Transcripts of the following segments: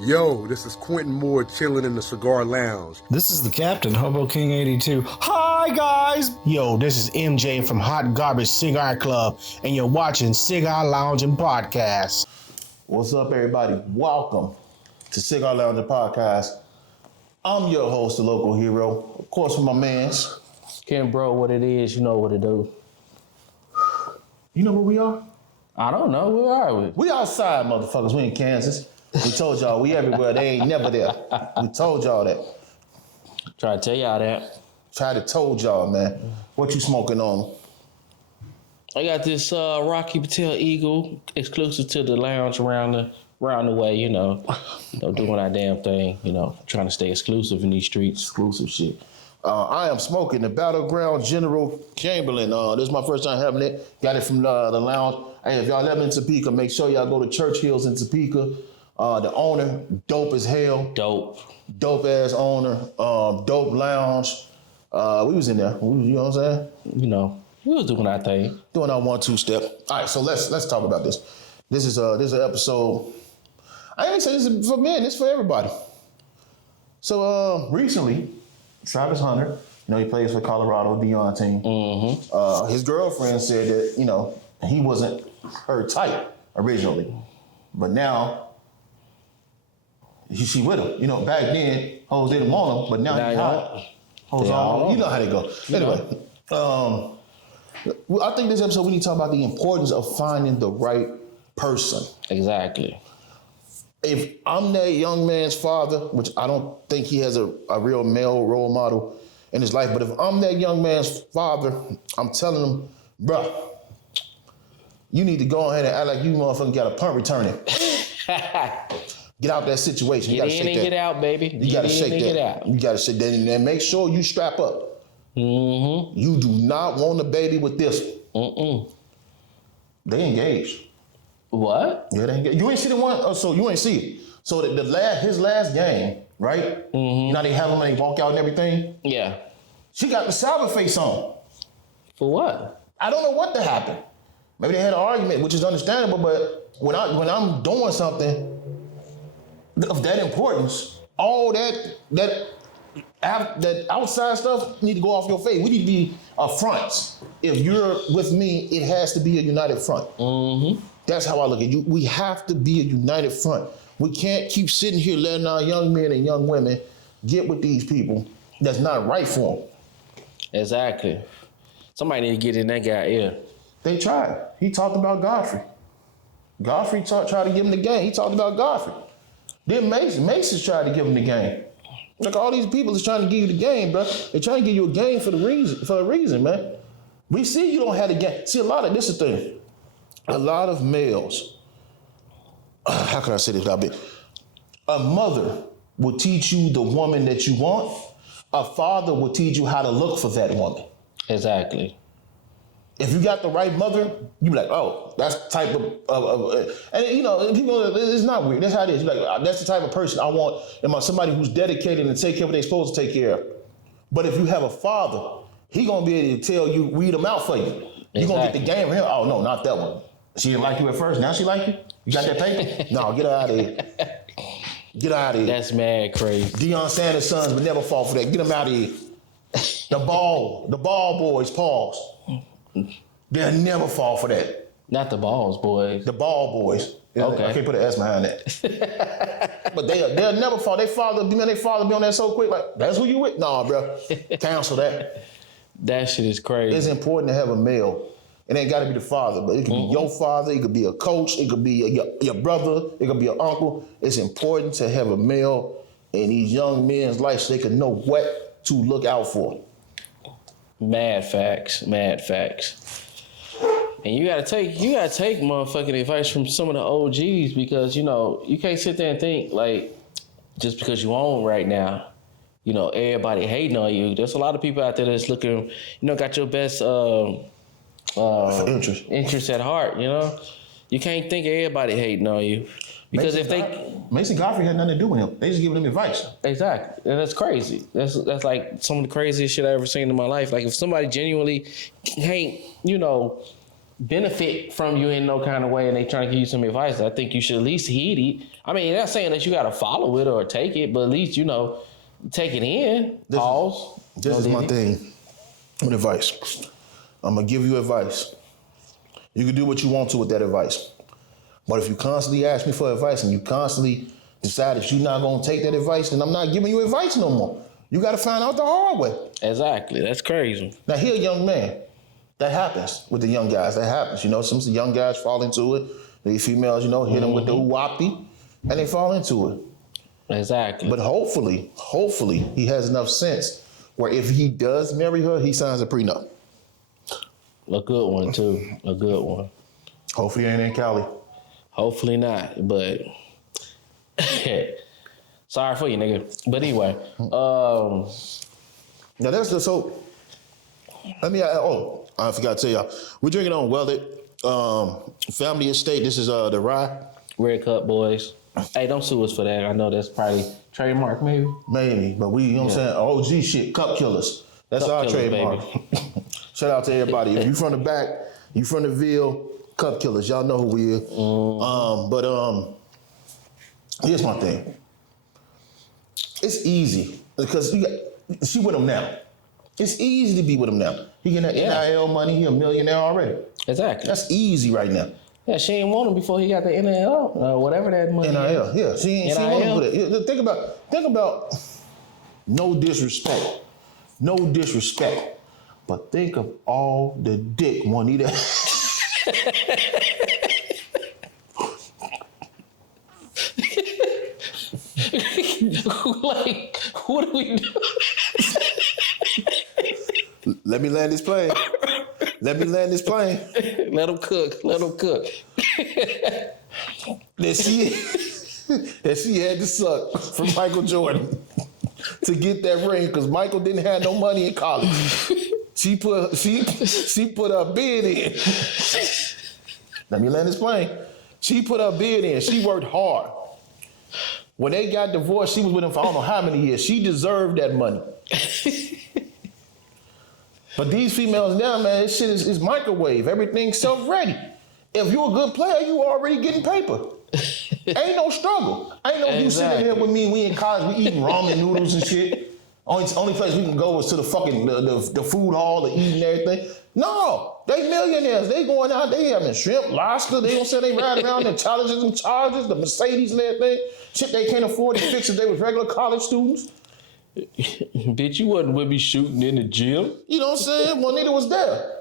Yo, this is Quentin Moore chilling in the cigar lounge. This is the captain, Hobo King 82. Hi, guys! Yo, this is MJ from Hot Garbage Cigar Club, and you're watching Cigar Loungin' Podcast. What's up, everybody? Welcome to Cigar Loungin' Podcast. I'm your host, the local hero. Of course, with my mans. Ken, bro, what it is, you know what to do. You know where we are? I don't know, where are we? We outside, motherfuckers. We in Kansas. We told y'all we everywhere. They ain't never there. We told y'all that. Try to tell y'all that. Tried to told y'all, man. What you smoking on? I got this Rocky Patel Eagle exclusive to the lounge around the way, doing our damn thing, trying to stay exclusive in these streets. Exclusive shit. I am smoking the Battleground General Chamberlain. This is my first time having it. Got it from the lounge. Hey, if y'all ever in Topeka, make sure y'all go to Church Hills in Topeka. The owner, dope as hell. Dope ass owner. Dope lounge. We was in there. You know what I'm saying? We was doing our thing. Doing our 1-2 step. All right, so let's talk about this. This is an episode. I ain't say this is for men. This is for everybody. So recently, Travis Hunter, he plays for Colorado, Deion team. Mm-hmm. His girlfriend said that he wasn't her type originally, but now she with him. Back then hoes didn't want him, but now he hot. Hoes on. You know how they go. Anyway, I think this episode we need to talk about the importance of finding the right person. Exactly. If I'm that young man's father, which I don't think he has a real male role model in his life, but if I'm that young man's father, I'm telling him, bruh, you need to go ahead and act like you motherfucking got a punt returning. Get out that situation. Get in and get out, baby. You gotta shake that. You gotta shake that and make sure you strap up. Mm-hmm. You do not want a baby with this. They engaged. What? Yeah, they engaged. You ain't see the one. So you ain't see it. So his last game, right? Mm-hmm. You know they have him and they walk out and everything. Yeah. She got the sour face on. For what? I don't know what to happen. Maybe they had an argument, which is understandable. But when I'm doing something of that importance, all that outside stuff need to go off your face. We need to be a front. If you're with me, it has to be a united front. Mm-hmm. That's how I look at you. We have to be a united front. We can't keep sitting here letting our young men and young women get with these people that's not right for them. Exactly. Somebody need to get in that guy ear. They tried. He talked about Godfrey. Godfrey tried to give him the game. He talked about Godfrey. Then Mason's tried to give him the game. Like all these people is trying to give you the game, bro. They're trying to give you a game for a reason, man. We see you don't have the game. See, this is the thing. A lot of males, how can I say this without being? A mother will teach you the woman that you want. A father will teach you how to look for that woman. Exactly. If you got the right mother, you be like, oh, that's the type of and people, it's not weird. That's how it is. You're like, that's the type of person I want. Somebody who's dedicated and take care of what they're supposed to take care of. But if you have a father, he gonna be able to tell you, weed them out for you. You gonna get the game from him. Oh no, not that one. She didn't like you at first. Now she like you. You got that paper? No, get her out of here. Get her out of here. That's mad crazy. Deion Sanders' sons would never fall for that. Get them out of here. The ball boys, pause. They'll never fall for that. Not the balls, boys. The ball boys. Okay. I can't put an S behind that. But they'll never fall. Their father be on that so quick. Like, that's who you with? Nah, bro. Cancel that. That shit is crazy. It's important to have a male. It ain't got to be the father, but it could be your father. It could be a coach. It could be your brother. It could be your uncle. It's important to have a male in these young men's life so they can know what to look out for. Mad facts. And you gotta take motherfucking advice from some of the OGs because you can't sit there and think like just because you own right now, everybody hating on you. There's a lot of people out there that's looking, got your best interest at heart. You can't think everybody hating on you because Mason Godfrey had nothing to do with him. They just giving him advice. Exactly, and that's crazy. That's like some of the craziest shit I ever seen in my life. Like if somebody genuinely can't, benefit from you in no kind of way and they trying to give you some advice, I think you should at least heed it. I mean, not saying that you got to follow it or take it, but at least, take it in. Pause. This is my thing with advice. I'm going to give you advice. You can do what you want to with that advice. But if you constantly ask me for advice and you constantly decide that you're not going to take that advice, then I'm not giving you advice no more. You got to find out the hard way. Exactly. That's crazy. Now, here, young man, that happens with the young guys. That happens. Some of the young guys fall into it. The females, hit them with the whoppy, and they fall into it. Exactly. But hopefully, he has enough sense where if he does marry her, he signs a prenup. A good one, too. A good one. Hopefully it ain't in Cali. Hopefully not, but sorry for you, nigga. But anyway, now that's the so. I forgot to tell y'all, we're drinking on Welded Family Estate. This is the rye. Red Cup Boys. Hey, don't sue us for that. I know that's probably trademark, maybe. Maybe, but we, I'm saying, OG shit, Cup Killers. That's our trademark. Shout out to everybody. If you from the back, you from the Ville, Cup Killers. Y'all know who we is. But here's my thing. It's easy because she with him now. It's easy to be with him now. He getting that NIL money. He a millionaire already. Exactly. That's easy right now. Yeah, she ain't want him before he got the NIL, whatever that money. NIL, yeah. She want him with it. Think about no disrespect. No disrespect. But think of all the dick Juanita. Like, what do we do? Let me land this plane. Let Let him cook. That she had to suck from Michael Jordan to get that ring because Michael didn't have no money in college. She put her bid in. Let me land this plane. She put her bid in. She worked hard. When they got divorced, she was with him for I don't know how many years. She deserved that money. But these females now, man, this shit is microwave. Everything's self-ready. If you're a good player, you already getting paper. Ain't no struggle. Ain't no you sitting here with me, we in college, we eating ramen noodles and shit. Only place we can go is to the fucking the food hall to eat and everything. No, they millionaires. They going out, they having shrimp, lobster. They don't say they ride around in challenges and charges, the Mercedes and everything. Shit they can't afford to fix if they was regular college students. Bitch, you wasn't with me shooting in the gym. You know what I'm saying? Juanita was there.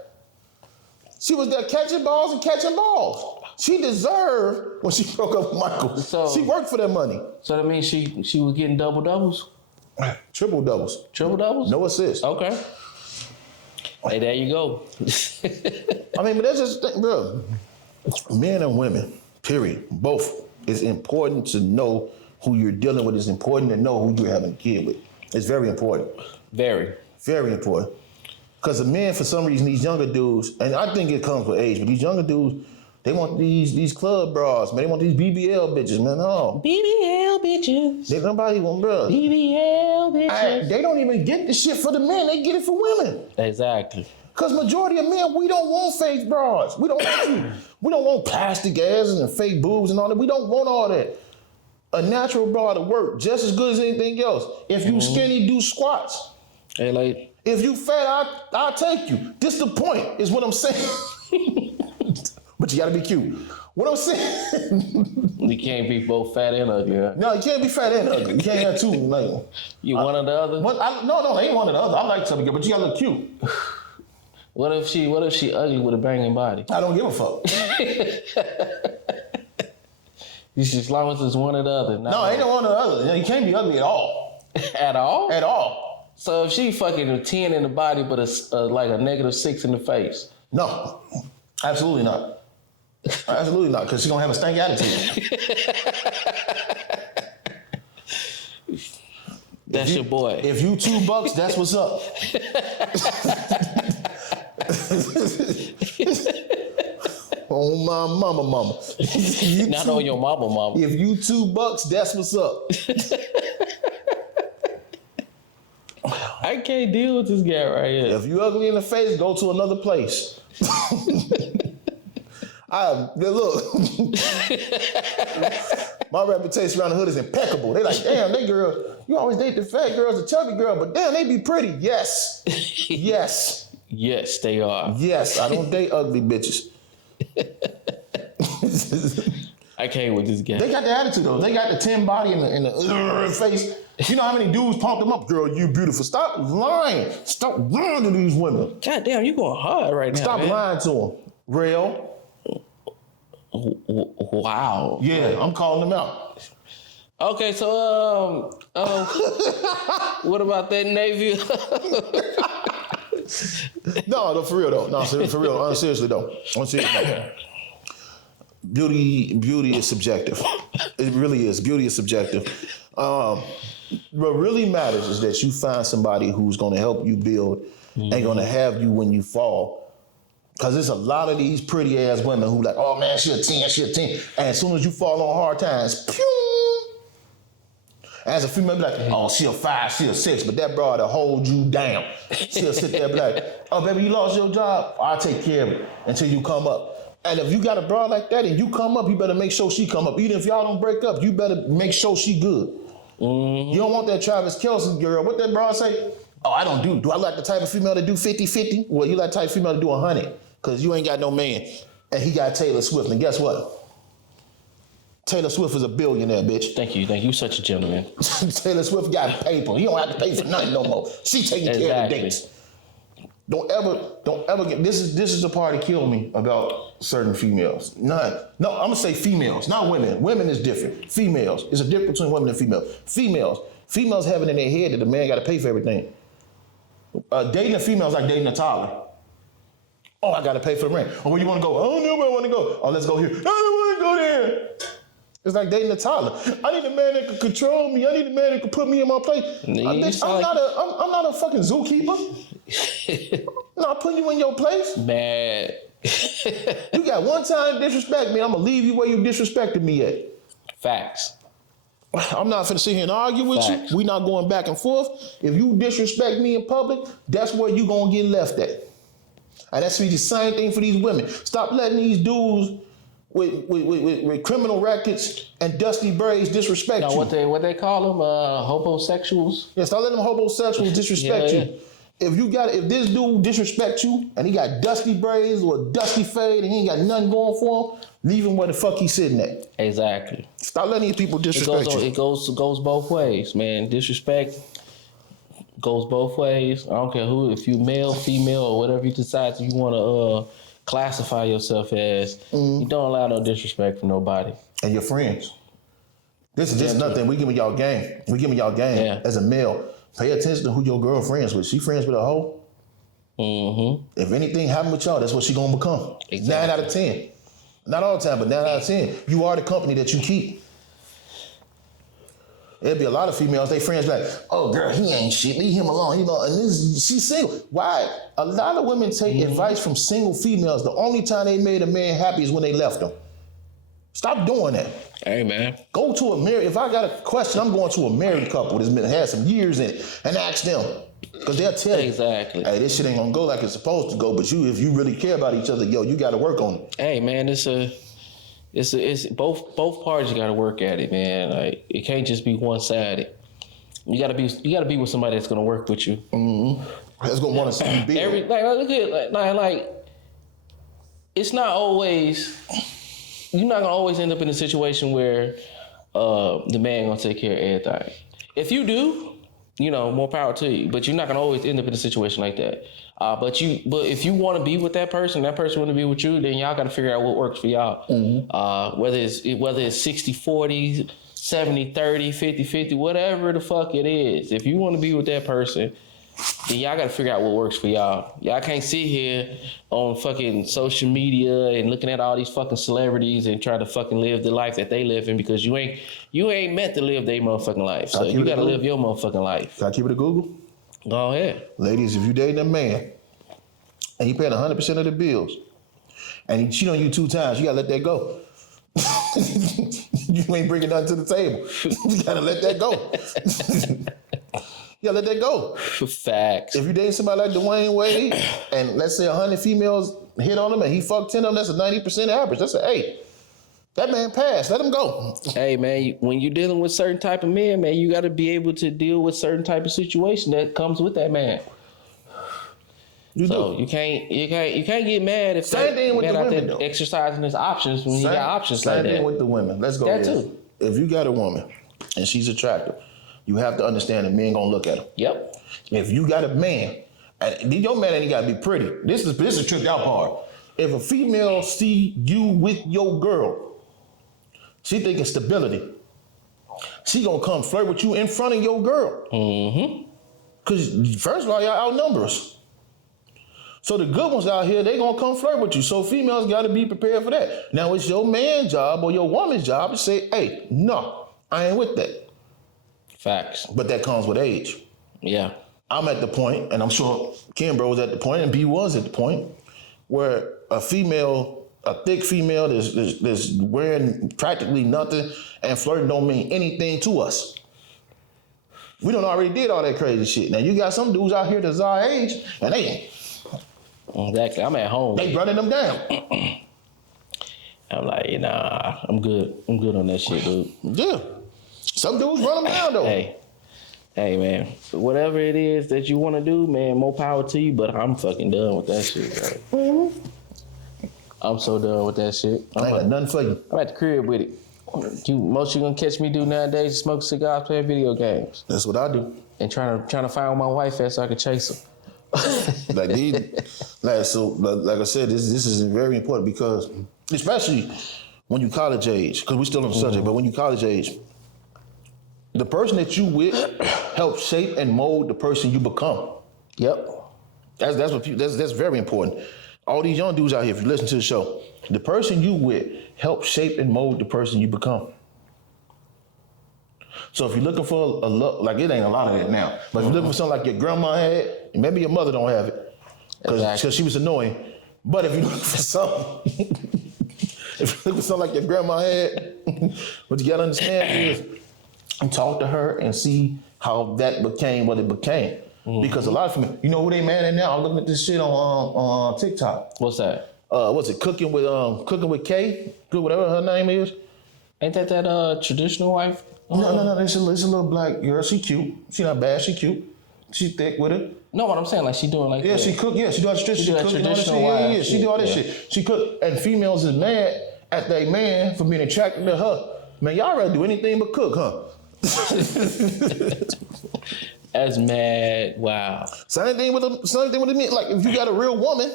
She was there catching balls and catching balls. She deserved when she broke up with Michael. So, she worked for that money. So that means she was getting double doubles? Triple doubles. Triple doubles? No assists. Okay. Hey, there you go. I mean, but that's just, bro, men and women, period, both, it's important to know who you're dealing with. It's important to know who you're having a kid with. It's very important. Very. Very important. Because the men, for some reason, these younger dudes, and I think it comes with age, but these younger dudes, they want these club bras, man. They want these BBL bitches, man. No. BBL bitches. They nobody want, bro. BBL bitches. They don't even get the shit for the men. They get it for women. Exactly. Because majority of men, we don't want fake bras. We don't want plastic asses and fake boobs and all that. We don't want all that. A natural bra to work just as good as anything else. If you skinny, do squats. Hey, like. If you fat, I'll take you. This the point, is what I'm saying. But you gotta be cute. What I'm saying. You can't be both fat and ugly. Huh? No, you can't be fat and ugly. You can't have two. Like, you one or the other? No, ain't one or the other. I like something good, but you gotta look cute. What if she ugly with a banging body? I don't give a fuck. As long as it's one or the other. No, ain't no one or the other. You can't be ugly at all. At all? At all. So if she fucking a 10 in the body, but like a -6 in the face? No, absolutely not. Absolutely not, because she's gonna have a stank attitude. That's your boy. If you $2, that's what's up. Oh my mama. Not on your mama. If you $2, that's what's up. I can't deal with this guy right here. If you ugly in the face, go to another place. Look, my reputation around the hood is impeccable. They like, damn, that girl, you always date the fat girls, the chubby girl, but damn, they be pretty. Yes. Yes. Yes, they are. Yes, I don't date ugly bitches. I can't with this guy. They got the attitude though. They got the 10 body and the face. You know how many dudes pumped them up? Girl, you beautiful. Stop lying. Stop lying to these women. God damn, you going hard right now. Stop man. lying to them. Real. Wow. Yeah, I'm calling them out. Okay, so what about that Navy? No, for real though. No, for real. Seriously though. Beauty is subjective. It really is. Beauty is subjective. What really matters is that you find somebody who's going to help you build and going to have you when you fall. Because there's a lot of these pretty ass women who like, oh man, she a 10. And as soon as you fall on hard times, pew! As a female, be like, oh, she a 5, she a 6, but that broad will hold you down. She'll sit there and be like, oh baby, you lost your job? I'll take care of it until you come up. And if you got a broad like that and you come up, you better make sure she come up. Even if y'all don't break up, you better make sure she good. Mm-hmm. You don't want that Travis Kelce girl. What that broad say? Oh, I don't do. Do I like the type of female to do 50-50? Well, you like the type of female to do 100 because you ain't got no man. And he got Taylor Swift. And guess what? Taylor Swift is a billionaire, bitch. Thank you. You such a gentleman. Taylor Swift got paper. You don't have to pay for nothing no more. She taking care of the dates. Don't ever get this is the part that killed me about certain females. No, I'm gonna say females, not women. Women is different. Females. It's a difference between women and females. Females have it in their head that the man gotta pay for everything. Dating a female is like dating a toddler. Oh, I gotta pay for the rent. Oh, where you wanna go? I don't know where I wanna go. Oh, let's go here. I don't wanna go there. It's like dating a toddler. I need a man that can control me. I need a man that can put me in my place. I'm not a fucking zookeeper. I'm not putting you in your place. Man. You got one time disrespect me, I'm gonna leave you where you disrespected me at. Facts. I'm not finna sit here and argue with Facts. you. We not going back and forth. If you disrespect me in public, that's where you gonna get left at. And that's the same thing for these women. Stop letting these dudes with criminal records and dusty braids disrespect you. What they call them? Homosexuals? Yeah, stop letting them homosexuals disrespect you. If this dude disrespect you and he got dusty braids or a dusty fade and he ain't got nothing going for him, leave him where the fuck he's sitting at. Exactly. Stop letting these people disrespect you. It goes both ways, man. Disrespect goes both ways. I don't care who, if you male, female, or whatever you decide you want to classify yourself as. You don't allow no disrespect from nobody. And your friends. This is just nothing. We giving y'all game. Yeah. As a male. Pay attention to who your girlfriend's with. She friends with a hoe? Mm-hmm. If anything happen with y'all, that's what she gonna become. Exactly. 9 out of 10. Not all the time, but 9 out of 10. You are the company that you keep. There'll be a lot of females, they friends like, oh girl, he ain't shit, leave him alone. And she's single. Why? A lot of women take advice from single females. The only time they made a man happy is when they left them. Stop doing that. Hey, man. Go to a married, if I got a question, I'm going to a married couple that's had some years in it and ask them. Because they'll tell you, exactly. Hey, this shit ain't gonna go like it's supposed to go, but if you really care about each other, you gotta work on it. Hey, man, it's both parties gotta work at it, man. Like, it can't just be one-sided. You gotta be with somebody that's gonna work with you. Mm-hmm. That's gonna want to see you build. It's not always. You're not gonna always end up in a situation where the man gonna take care of everything. If you do, more power to you. But you're not gonna always end up in a situation like that. But if you want to be with that person want to be with you, then y'all gotta figure out what works for y'all. Mm-hmm. Whether it's 60-40, 70-30, 50-50, whatever the fuck it is. If you want to be with that person, then y'all gotta figure out what works for y'all. Y'all can't sit here on fucking social media and looking at all these fucking celebrities and try to fucking live the life that they live in, because you ain't meant to live their motherfucking life. So you gotta live your motherfucking life. Can I keep it a Google? Go ahead. Ladies, if you dating a man and you paying 100% of the bills and he cheat on you 2 times, you gotta let that go. You ain't bringing nothing to the table. You gotta let that go. Yeah, let that go. Facts. If you dating somebody like Dwayne Wade, and let's say 100 females hit on them and he fucked 10 of them, that's a 90% average. That's that man passed. Let him go. Hey man, when you're dealing with certain type of men, man, you got to be able to deal with certain type of situation that comes with that man. You can't get mad if same thing with the women though. Exercising his options when he got options like that. Same thing with the women. Let's go. That too. If you got a woman and she's attractive, you have to understand that men gonna look at her. Yep. If you got a man, and your man ain't gotta be pretty. This is tricked out part. If a female see you with your girl, she thinking stability. She gonna come flirt with you in front of your girl. Mm-hmm. Cause first of all, y'all outnumber us. So the good ones out here, they gonna come flirt with you. So females gotta be prepared for that. Now it's your man's job or your woman's job to say, hey, no, I ain't with that. Facts. But that comes with age. Yeah. I'm at the point, and I'm sure Kimbro was at the point, and B was at the point, where a thick female that's wearing practically nothing and flirting don't mean anything to us. We done already did all that crazy shit. Now you got some dudes out here that's our age, and they exactly. I'm at home. They running them down. I'm like, nah, I'm good. I'm good on that shit, dude. Yeah. Some dudes run them down though. Hey, man, whatever it is that you want to do, man, more power to you, but I'm fucking done with that shit, bro. Mm-hmm. I'm so done with that shit. I ain't got nothing for you. I'm at the crib with it. Most you gonna catch me do nowadays is smoke cigars, play video games. That's what I do. And trying to find where my wife at so I can chase her. like I said, this is very important because, especially when you college age, because we still on the subject, but when you college age, the person that you with helps shape and mold the person you become. Yep. That's very important. All these young dudes out here, if you listen to the show, the person you with helps shape and mold the person you become. So if you're looking for a look, like it ain't a lot of that now, but if you're looking for something like your grandma had, maybe your mother don't have it because she was annoying. But if you're looking for something, like your grandma had, what you gotta understand is, and talk to her and see how that became what it became. Mm-hmm. Because a lot of them, you know who they mad at now? I'm looking at this shit on TikTok. What's that? What's it? Cooking with Kay? Whatever her name is. Ain't that traditional wife? No. It's a little black girl. She cute. She not bad. She cute. She thick with it. No, what I'm saying, like she doing like yeah, that. She cook. Yeah, she do all the shit. She cook traditional all wife. Yeah, she do all that shit. She cook, and females is mad at their man for being attracted to her. Man, y'all rather do anything but cook, huh? That's mad. Wow. Same thing with the men. Like if you got a real woman,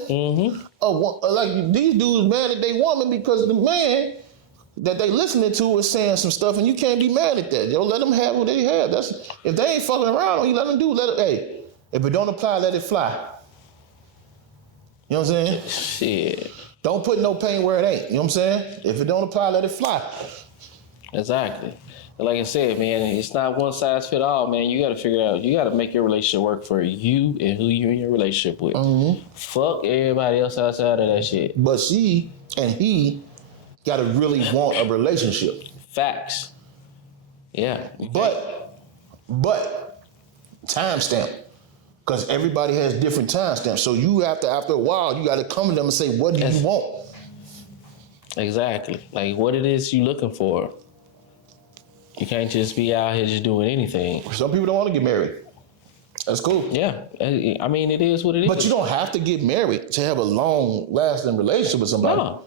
like these dudes mad at their woman because the man that they listening to is saying some stuff, and you can't be mad at that. Yo, let them have what they have. That's if they ain't fucking around, you let them do. Hey, if it don't apply, let it fly. You know what I'm saying? Shit. Don't put no pain where it ain't. You know what I'm saying? If it don't apply, let it fly. Exactly. Like I said, man, it's not one size fit all, man. You got to figure out, you got to make your relationship work for you and who you're in your relationship with. Mm-hmm. Fuck everybody else outside of that shit. But she and he got to really want a relationship. Facts. Yeah. But timestamp. Because everybody has different timestamps. So you have to, after a while, you got to come to them and say, what do you want? Exactly. Like what it is you looking for. You can't just be out here just doing anything. Some people don't want to get married. That's cool. Yeah. I mean, it is what it is. But you don't have to get married to have a long-lasting relationship with somebody. No.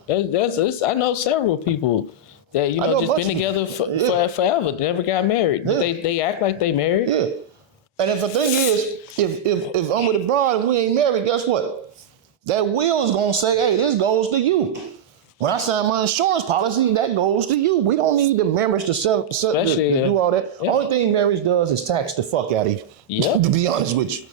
I know several people that, just been together forever, never got married. But they act like they married. Yeah. And if the thing is, if I'm with a broad and we ain't married, guess what? That will is going to say, hey, this goes to you. When I sign my insurance policy, that goes to you. We don't need the marriage to do all that. Yeah. Only thing marriage does is tax the fuck out of you. Yeah. To be honest with you.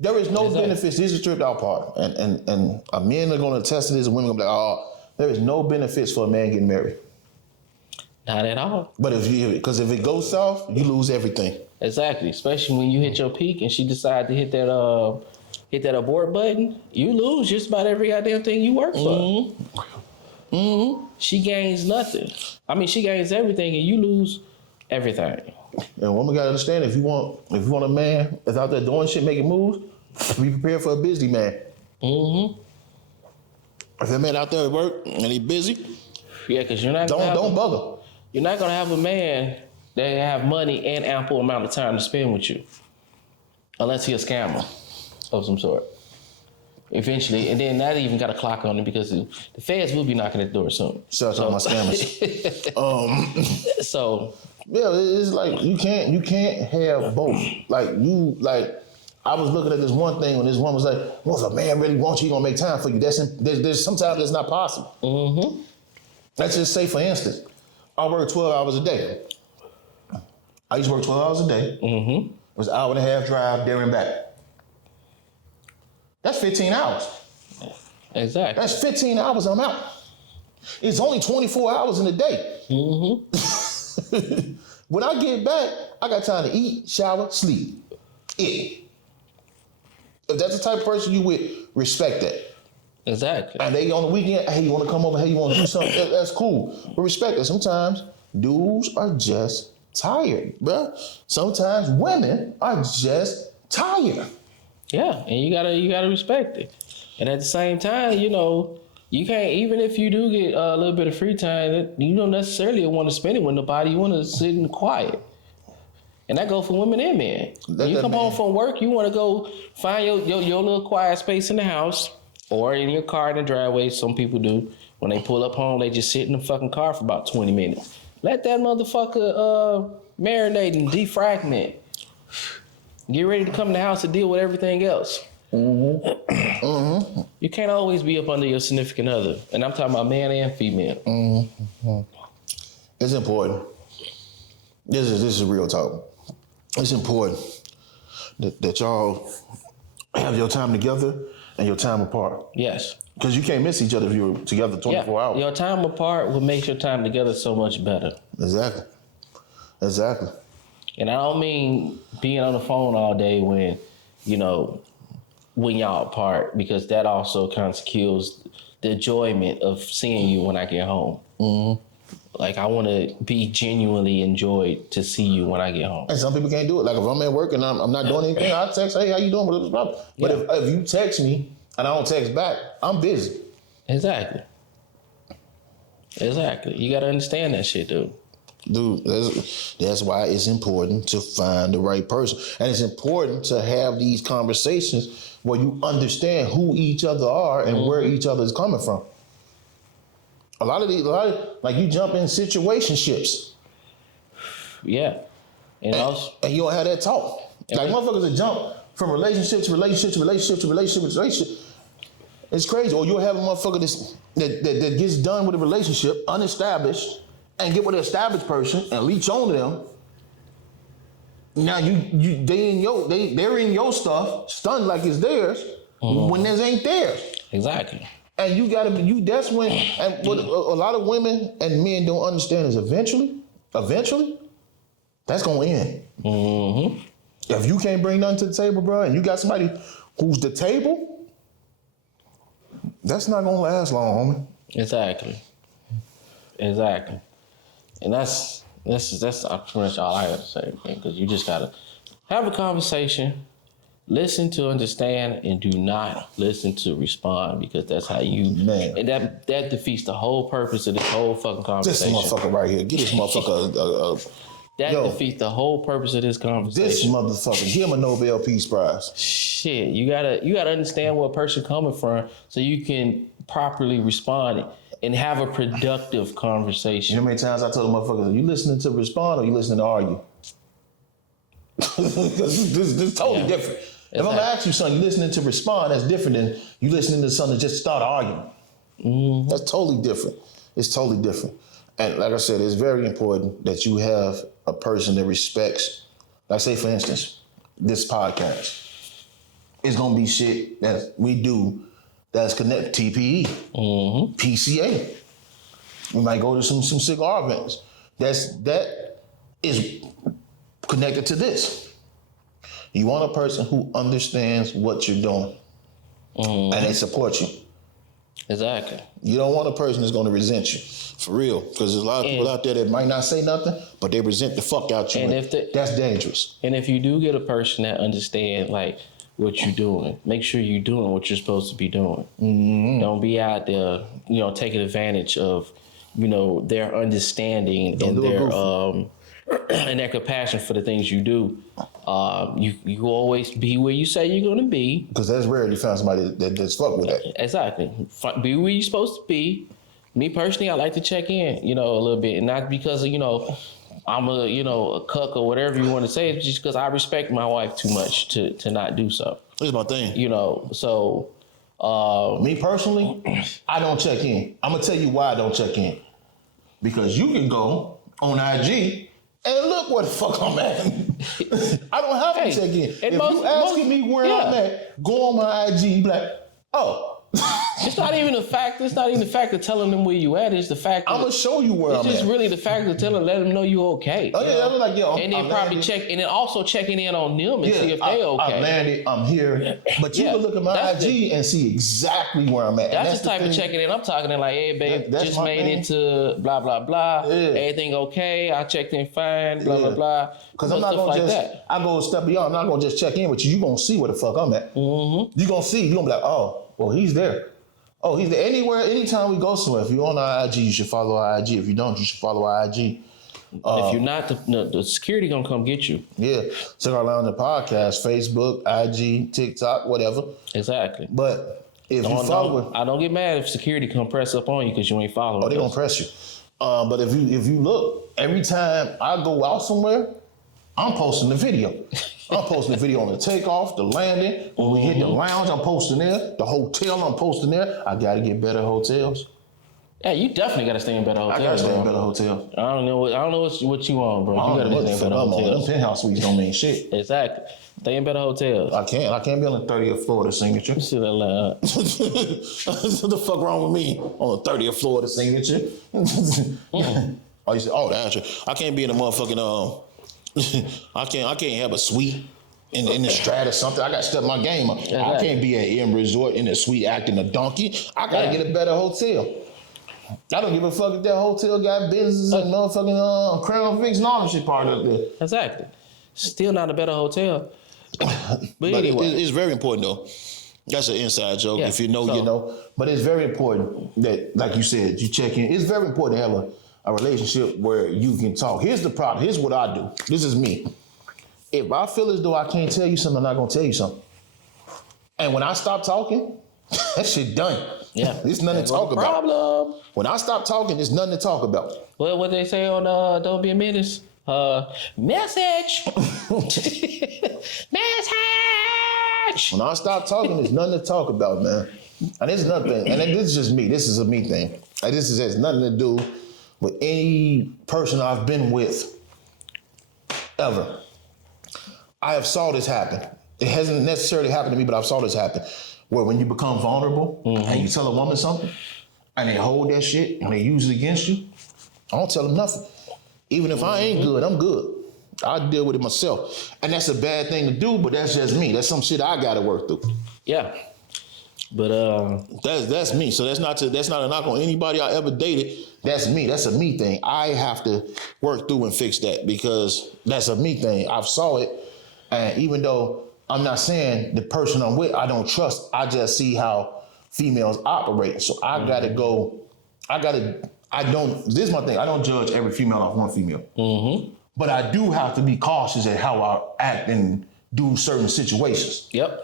There is no benefits. This is the tripped out part. And men are going to attest to this and women are going to be like, there is no benefits for a man getting married. Not at all. But because if it goes south, you lose everything. Exactly. Especially when you hit your peak and she decides to hit that abort button, you lose just about every goddamn thing you work for. Mm-hmm. Mm-hmm. She gains nothing. I mean, she gains everything, and you lose everything. And woman gotta understand, if you want a man that's out there doing shit, making moves, be prepared for a busy man. Mm-hmm. If a man out there at work and he busy, Yeah, because you're not don't bug him. You're not gonna have a man that have money and ample amount of time to spend with you, unless he's a scammer of some sort. Eventually, and then that even got a clock on it because the feds will be knocking at the door soon. Shout out to my scammers. So yeah, it's like you can't have both. Like I was looking at this one thing when this one was like, well, if a man really wants you, he gonna make time for you. There's sometimes it's not possible. Mm-hmm. Let's just say, for instance, I work 12 hours a day. I used to work 12 hours a day. Mm-hmm. It was an hour and a half drive there and back. That's 15 hours. exactly. That's 15 hours I'm out. It's only 24 hours in a day. Mm-hmm. When I get back, I got time to eat, shower, sleep. If that's the type of person you with, respect that. Exactly. And they on the weekend, hey, you want to come over? Hey, you want to do something? That's cool. But respect that. Sometimes dudes are just tired, bruh. Sometimes women are just tired. Yeah, and you gotta respect it. And at the same time, you know, you can't, even if you do get a little bit of free time, you don't necessarily want to spend it with nobody. You want to sit in quiet. And that goes for women and men. When you come home from work, you want to go find your little quiet space in the house or in your car in the driveway. Some people do. When they pull up home, they just sit in the fucking car for about 20 minutes. Let that motherfucker marinate and defragment. Get ready to come in the house to deal with everything else. Mm-hmm. Mm-hmm. You can't always be up under your significant other. And I'm talking about man and female. Mm-hmm. It's important. This is real talk. It's important that y'all have your time together and your time apart. Yes. Because you can't miss each other if you're together 24 hours. Your time apart will make your time together so much better. Exactly. And I don't mean being on the phone all day when y'all apart, because that also kind of kills the enjoyment of seeing you when I get home. Mm-hmm. Like, I want to be genuinely enjoyed to see you when I get home. And some people can't do it. Like, if I'm at work and I'm not doing anything, I'll text, hey, how you doing? But if you text me and I don't text back, I'm busy. Exactly. You got to understand that shit, dude. Dude, that's why it's important to find the right person. And it's important to have these conversations where you understand who each other are and where each other is coming from. A lot of like you jump in situationships. Yeah. And you don't have that talk. Like motherfuckers that jump from relationship to relationship to relationship to relationship to relationship. It's crazy. Or you'll have a motherfucker that gets done with a relationship, unestablished, and get with an established person and leech on them. Now they're in your stuff, stunned like it's theirs, when theirs ain't theirs. Exactly. And that's when, and what a lot of women and men don't understand is eventually, that's gonna end. Mm-hmm. If you can't bring nothing to the table, bro, and you got somebody who's the table, that's not gonna last long, homie. Exactly. And that's pretty much all I got to say, man, because you just gotta have a conversation, listen to understand, and do not listen to respond, because that's how you, and that defeats the whole purpose of this whole fucking conversation. This motherfucker right here, get this motherfucker defeats the whole purpose of this conversation. This motherfucker, give him a Nobel Peace Prize. Shit, you gotta understand where a person coming from so you can properly respond and have a productive conversation. You know how many times I told the motherfuckers, are you listening to respond or you listening to argue? This is totally different. If I'm gonna ask you something, you listening to respond, that's different than you listening to something just start arguing. Mm-hmm. That's totally different. It's totally different. And like I said, it's very important that you have a person that respects, like say for instance, this podcast. It's gonna be shit that we do that's connected to TPE, PCA. We might go to some cigar events. That is connected to this. You want a person who understands what you're doing and they support you. Exactly. You don't want a person that's going to resent you, for real, because there's a lot of people out there that might not say nothing, but they resent the fuck out you. And that's dangerous. And if you do get a person that understands, like, what you're doing. Make sure you're doing what you're supposed to be doing. Don't be out there, taking advantage of, their understanding and their and their compassion for the things you do. You always be where you say you're gonna be. Because that's rare to find somebody that's fuck with that. Exactly. Be where you're supposed to be. Me personally, I like to check in, a little bit, and not because of, I'm a cuck or whatever you want to say. It's just because I respect my wife too much to not do so. Here's my thing. So me personally, I don't check in. I'm gonna tell you why I don't check in. Because you can go on IG and look where the fuck I'm at. I don't have to check in. If you asking me where I'm at, go on my IG, be like, oh. It's not even the fact. It's not even the fact of telling them where you at. It's the fact. I'm gonna show you where I'm at. It's just really the fact of telling, let them know you okay. Oh yeah, I'm like, yo, and then probably and then also checking in on them and see if they okay. I landed. I'm here. But you can look at my IG and see exactly where I'm at. That's the type of checking in I'm talking in. Like, hey, babe, just made it to blah blah blah. Everything okay? I checked in fine. Blah blah blah. Because I'm not gonna I go a step beyond. I'm not gonna just check in with you. You gonna see where the fuck I'm at. You gonna see. You gonna be like, oh. Well, he's there. Oh, he's there. Anywhere, anytime we go somewhere. If you're on our IG, you should follow our IG. If you don't, you should follow our IG. If you're not, the security gonna come get you. Yeah. Cigar Lounge Podcast, Facebook, IG, TikTok, whatever. Exactly. But if you follow... I don't get mad if security come press up on you because you ain't following. Oh, they gonna press you. But if you look, every time I go out somewhere, I'm posting the video. I'm posting the video on the takeoff, the landing. When we hit the lounge, I'm posting there. The hotel, I'm posting there. I got to get better hotels. Yeah, you definitely got to stay in better hotels. I got to stay in better hotels. I don't know what you want, bro. You got to stay in better hotels. Them penthouse suites don't mean shit. Exactly. Stay in better hotels. I can't be on the 30th floor of the Signature. What the fuck wrong with me on the 30th floor of the Signature? Oh, you said, that's true. I can't be in a motherfucking I can't have a suite in the Strat or something. I got to step my game up. Yeah, I can't be at M Resort in a suite acting a donkey. I got to get a better hotel. I don't give a fuck if that hotel got business and motherfucking Crown Vics and all that shit part up there. Exactly. Still not a better hotel. But anyway. It's very important though. That's an inside joke. If you know, you know. But it's very important that, like you said, you check in. It's very important to have a relationship where you can talk. Here's the problem. Here's what I do. This is me. If I feel as though I can't tell you something, I'm not gonna tell you something. And when I stop talking, that shit done. Yeah. There's nothing to talk about. When I stop talking, there's nothing to talk about. Well, what they say on Don't Be a Menace? Message. Message. When I stop talking, there's nothing to talk about, man. And it's nothing. And this is just me. This is a me thing. And this has nothing to do with any person I've been with ever. I have saw this happen. It hasn't necessarily happened to me, but I've saw this happen. Where when you become vulnerable and you tell a woman something and they hold that shit and they use it against you, I don't tell them nothing. Even if I ain't good, I'm good. I deal with it myself. And that's a bad thing to do, but that's just me. That's some shit I gotta work through. Yeah. But that's me. So that's not a knock on anybody I ever dated. That's me. That's a me thing. I have to work through and fix that because that's a me thing. I've saw it, and even though I'm not saying the person I'm with I don't trust, I just see how females operate. So I gotta go. This is my thing. I don't judge every female off one female. But I do have to be cautious at how I act and do certain situations. Yep.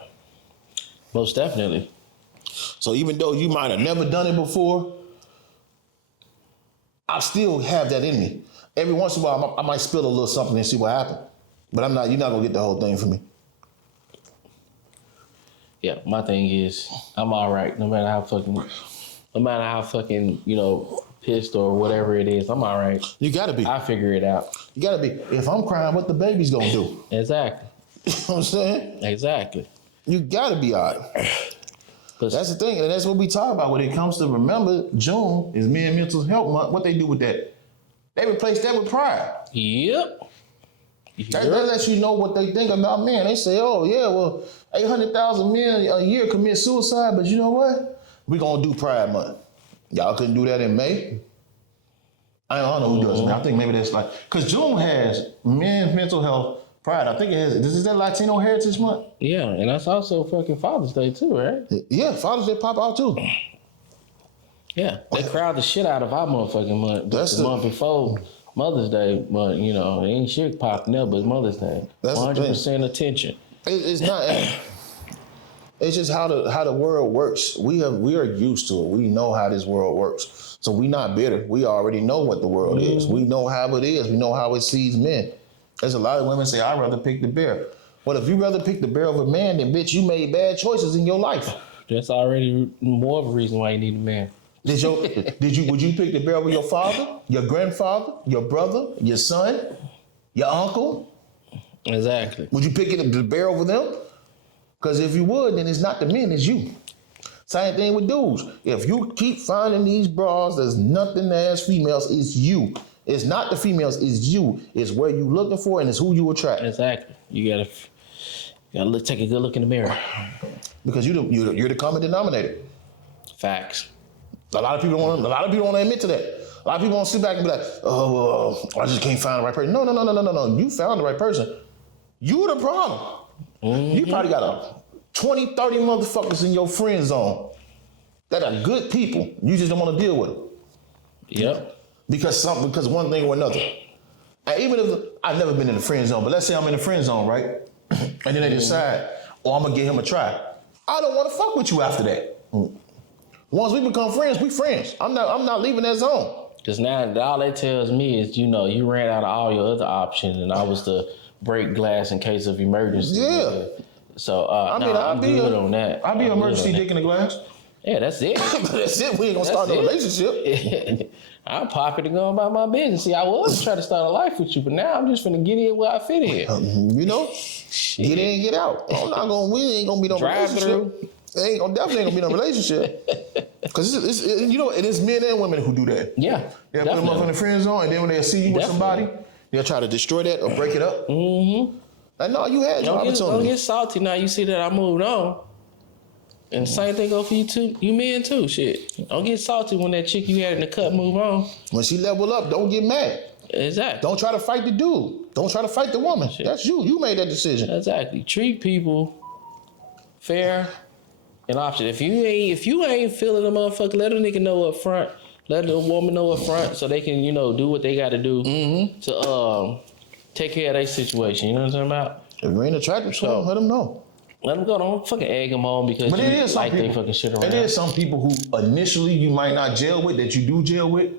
Most definitely. So even though you might have never done it before, I still have that in me. Every once in a while, I might spill a little something and see what happened. But you're not gonna get the whole thing from me. Yeah, my thing is, I'm all right. No matter how fucking, pissed or whatever it is, I'm all right. You gotta be. I figure it out. You gotta be. If I'm crying, what the baby's gonna do? Exactly. You know what I'm saying? Exactly. You gotta be all right. That's the thing, and that's what we talk about when it comes to, remember, June is Mental Health Month. What they do with that? They replace that with pride. Yep. That lets you know what they think about men. They say, oh, yeah, well, 800,000 men a year commit suicide, but you know what? We're going to do Pride Month. Y'all couldn't do that in May? I don't know who does, man. I think maybe that's because June has men's mental health, Pride. I think it is. Is that Latino Heritage Month? Yeah, and that's also fucking Father's Day too, right? Yeah, Father's Day pop out too. Yeah, they crowd the shit out of our motherfucking month. That's the the- month before Mother's Day, but you know, ain't shit popping up, but Mother's Day. That's the 100% attention. It's not. It's just how the world works. We are used to it. We know how this world works. So we not bitter. We already know what the world is. We know how it is. We know how it sees men. There's a lot of women say, I'd rather pick the bear. But if you rather pick the bear of a man, then bitch, you made bad choices in your life. That's already more of a reason why you need a man. Would you pick the bear over your father, your grandfather, your brother, your son, your uncle? Exactly. Would you pick the bear over them? Because if you would, then it's not the men, it's you. Same thing with dudes. If you keep finding these bras, there's nothing as females, it's you. It's not the females, it's you. It's where you looking for and it's who you attract. Exactly. You gotta take a good look in the mirror. Because you're the common denominator. Facts. A lot of people don't want to admit to that. A lot of people want to sit back and be like, oh, I just can't find the right person. No. You found the right person. You the problem. Mm-hmm. You probably got 20, 30 motherfuckers in your friend zone that are good people. You just don't want to deal with them. Yep. Because one thing or another. And even if I've never been in the friend zone, but let's say I'm in the friend zone, right? And then they decide, I'm gonna give him a try. I don't want to fuck with you after that. Once we become friends, we friends. I'm not leaving that zone. Because now all that tells me is, you ran out of all your other options, and I was the break glass in case of emergency. Yeah. So I'm good on that. I'll be an emergency dick in the glass. Yeah, that's it. That's it. We ain't gonna start no relationship. I'm popping and going about my business. See, I was trying to start a life with you, but now I'm just finna get in where I fit in. Get in, get out. We ain't gonna be no Drive relationship. Definitely ain't gonna be no relationship. Because it's men and women who do that. Yeah. They'll put them up in the friend zone, and then when they see you with somebody, they'll try to destroy that or break it up. Mm-hmm. Like, no, you had your opportunity. Don't get salty now. You see that I moved on. And the same thing go for you too. You men too, shit. Don't get salty when that chick you had in the cut move on. When she level up, don't get mad. Exactly. Don't try to fight the dude. Don't try to fight the woman. Shit. That's you. You made that decision. Exactly. Treat people fair and option. If you ain't feeling the motherfucker, let a nigga know up front. Let the woman know up front so they can, do what they got to do to take care of their situation. You know what I'm talking about? If you ain't attracted to them, let them know. Let them go. Don't fucking egg them on because you like they fucking shit around. And there's some people who initially you might not gel with that you do gel with.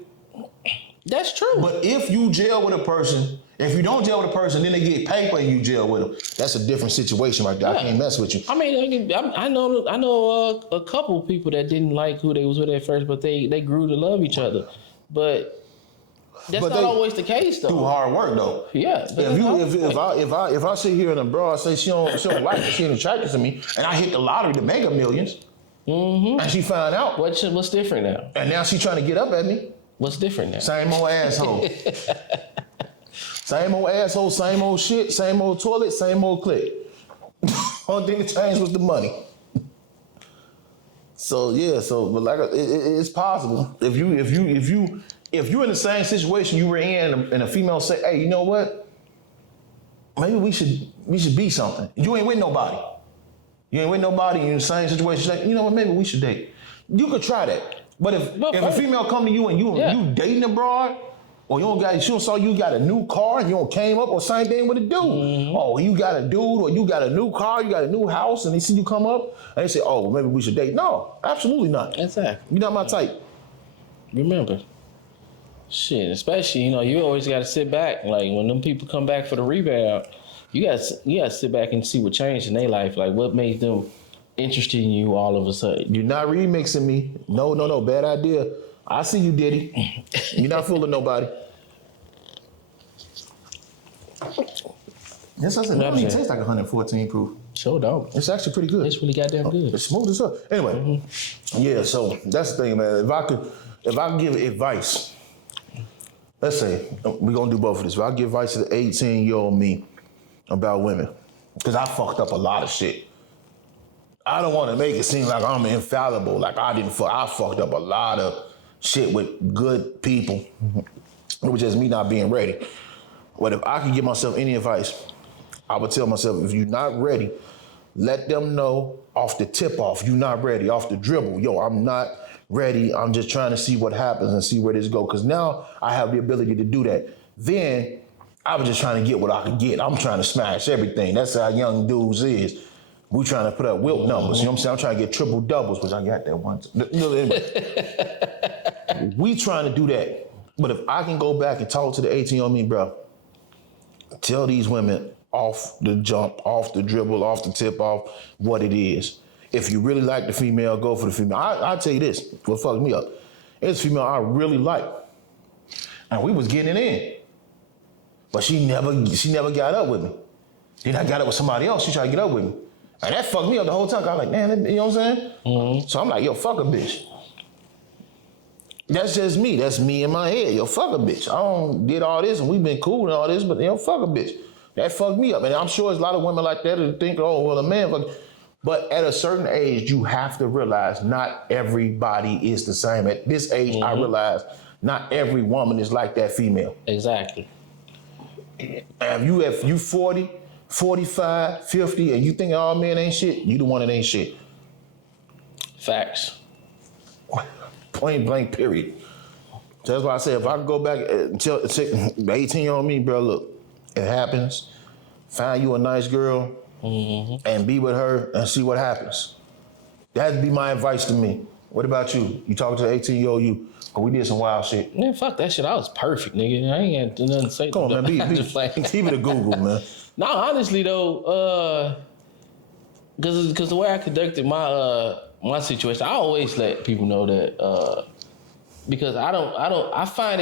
That's true. But if you gel with a person, if you don't gel with a person, then they get paper and you gel with them. That's a different situation right there. Yeah. I can't mess with you. I mean, I know a couple people that didn't like who they was with at first, but they grew to love each other. But that's not always the case though. Through hard work though. Yeah. If I sit here and a broad say she don't like me, she ain't attracted to me, and I hit the lottery to make her millions, and she find out. What's different now? And now she trying to get up at me. What's different now? Same old asshole. Same old asshole, same old shit, same old toilet, same old click. Only thing that changed was the money. But like it's possible if you're in the same situation you were in and a female say, hey, you know what? Maybe we should be something. You ain't with nobody. You're in the same situation. She's like, you know what? Maybe we should date. You could try that. But if a female come to you and you dating a broad, or she saw you got a new car and you don't came up, or same thing with a dude. Mm-hmm. Oh, you got a dude, or you got a new car, you got a new house, and they see you come up and they say, oh, well, maybe we should date. No, absolutely not. Exactly. You're not my type. Remember, shit, especially, you always got to sit back. Like when them people come back for the rebound, you got to sit back and see what changed in their life. Like what made them interested in you all of a sudden. You're not remixing me. No, bad idea. I see you, Diddy. You're not fooling nobody. Yes, I said, it tastes like 114 proof. Sure don't. It's actually pretty good. It's really goddamn good. It's smooth as up. Anyway, so that's the thing, man. If I could give advice, let's say, we're going to do both of this. If I give advice to the 18-year-old me about women, because I fucked up a lot of shit. I don't want to make it seem like I'm infallible, like I fucked up a lot of shit with good people. It was just me not being ready. But if I could give myself any advice, I would tell myself, if you're not ready, let them know off the tip off, you're not ready, off the dribble. Yo, I'm not ready. I'm just trying to see what happens and see where this goes. Because now I have the ability to do that. Then I was just trying to get what I could get. I'm trying to smash everything. That's how young dudes is. We trying to put up wilt numbers. You know what I'm saying? I'm trying to get triple doubles, which I got that once. We trying to do that. But if I can go back and talk to the 18-year-old me, bro, tell these women off the jump, off the dribble, off the tip off, what it is. If you really like the female, go for the female. I'll tell you this, what fucked me up. It's a female I really like. And we was getting it in. But she never got up with me. Then I got up with somebody else, she tried to get up with me. And that fucked me up the whole time. I was like, man, you know what I'm saying? Mm-hmm. So I'm like, yo, fuck a bitch. That's just me. That's me in my head. Yo, fuck a bitch. I don't did all this and we've been cool and all this, but fuck a bitch. That fucked me up. And I'm sure there's a lot of women like that that think, oh, well, a man fuck. But at a certain age, you have to realize not everybody is the same. At this age, I realize not every woman is like that female. Exactly. If you 40, 45, 50, and you think all men ain't shit, you the one that ain't shit. Facts. Plain blank, period. So that's why I say, if I could go back and tell the 18-year-old me, bro, look, it happens. Find you a nice girl and be with her and see what happens. That'd be my advice to me. What about you? You talking to the 18-year-old you? Cause we did some wild shit. Man, fuck that shit. I was perfect, nigga. I ain't got nothing to say. Come on, man. Keep it a Google, man. No, honestly though, cause the way I conducted my situation, I always let people know that because I find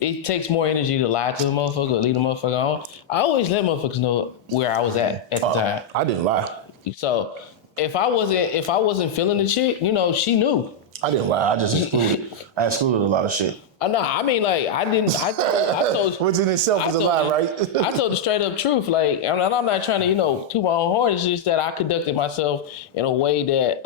it takes more energy to lie to a motherfucker or lead a motherfucker on. I always let motherfuckers know where I was at the time. I didn't lie. So if I wasn't feeling the chick, she knew. I didn't lie. I excluded a lot of shit. No, I mean, like, I told which in itself is a lie, right? I told the straight up truth. Like, and I'm not trying to, toot my own horn. It's just that I conducted myself in a way that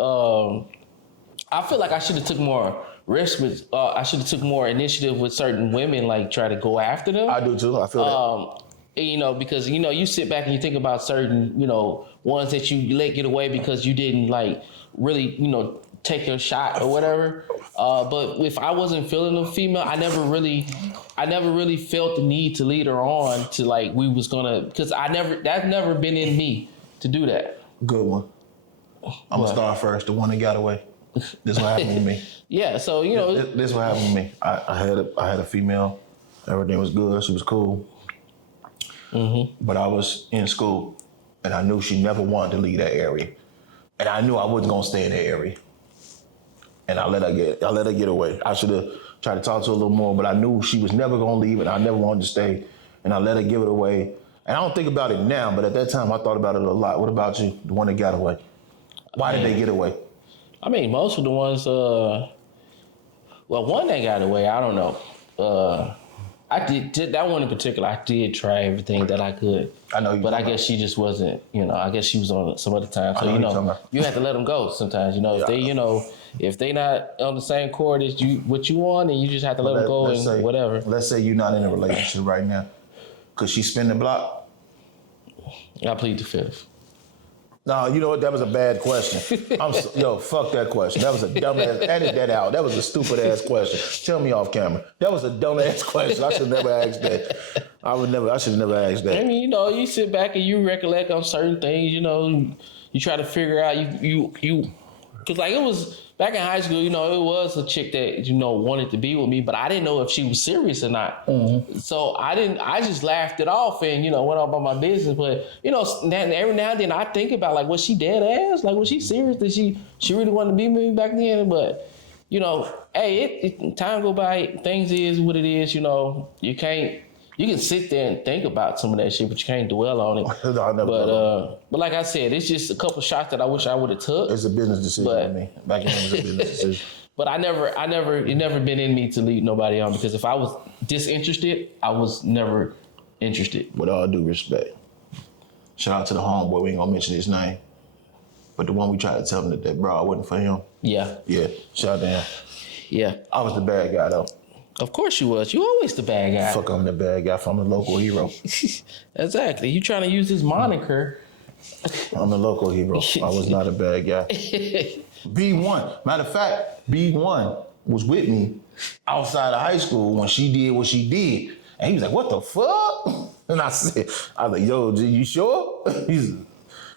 I feel like I should have took more risk with. I should have took more initiative with certain women, like try to go after them. I do too. I feel that. Because you sit back and you think about certain, ones that you let get away because you didn't like really, take your shot or whatever. But if I wasn't feeling a female, I never really felt the need to lead her on to like we was gonna, because that's never been in me to do that. Good one. I'm gonna start first. The one that got away. This what happened with me. Yeah. So this what happened with me. I had a female. Everything was good. She was cool. Mm-hmm. But I was in school, and I knew she never wanted to leave that area, and I knew I wasn't gonna stay in that area. And I let her get away. I should have tried to talk to her a little more, but I knew she was never gonna leave and I never wanted to stay. And I let her give it away. And I don't think about it now, but at that time I thought about it a lot. What about you? The one that got away. Why did they get away? I mean, most of the ones, one that got away, I don't know. I did that one in particular. I did try everything that I could. I know you. But I guess she just wasn't. I guess she was on some other time. So you have to let them go sometimes. If they not on the same chord as what you want, and you just have to let them go and whatever. Let's say you're not in a relationship right now. Could she spin the block? I plead the fifth. No, you know what? That was a bad question. Fuck that question. That was a dumb ass. Edit that out. That was a stupid ass question. Tell me off camera. That was a dumb ass question. I should have never asked that. I should have never asked that. I mean, you sit back and you recollect on certain things. You try to figure out because like it was back in high school. It was a chick that wanted to be with me, but I didn't know if she was serious or not. Mm-hmm. So I just laughed it off and went on about my business. But every now and then I think about like, was she dead ass? Like, was she serious? Did she really wanted to be with me back then? But hey, time go by. Things is what it is. You can sit there and think about some of that shit, but you can't dwell on it. But like I said, it's just a couple shots that I wish I would have took. It's a business decision for me. Back then, it was a business decision. But it never been in me to lead nobody on, because if I was disinterested, I was never interested. With all due respect, shout out to the homeboy. We ain't gonna mention his name, but the one we tried to tell him that bra wasn't for him. Yeah. Yeah. Shout out to him. Yeah. I was the bad guy though. Of course you was. You always the bad guy. Fuck, I'm the bad guy. I'm the local hero. Exactly. You trying to use this moniker. I'm the local hero. I was not a bad guy. B1. Matter of fact, B1 was with me outside of high school when she did what she did. And he was like, what the fuck? And I was like, yo, you sure? He's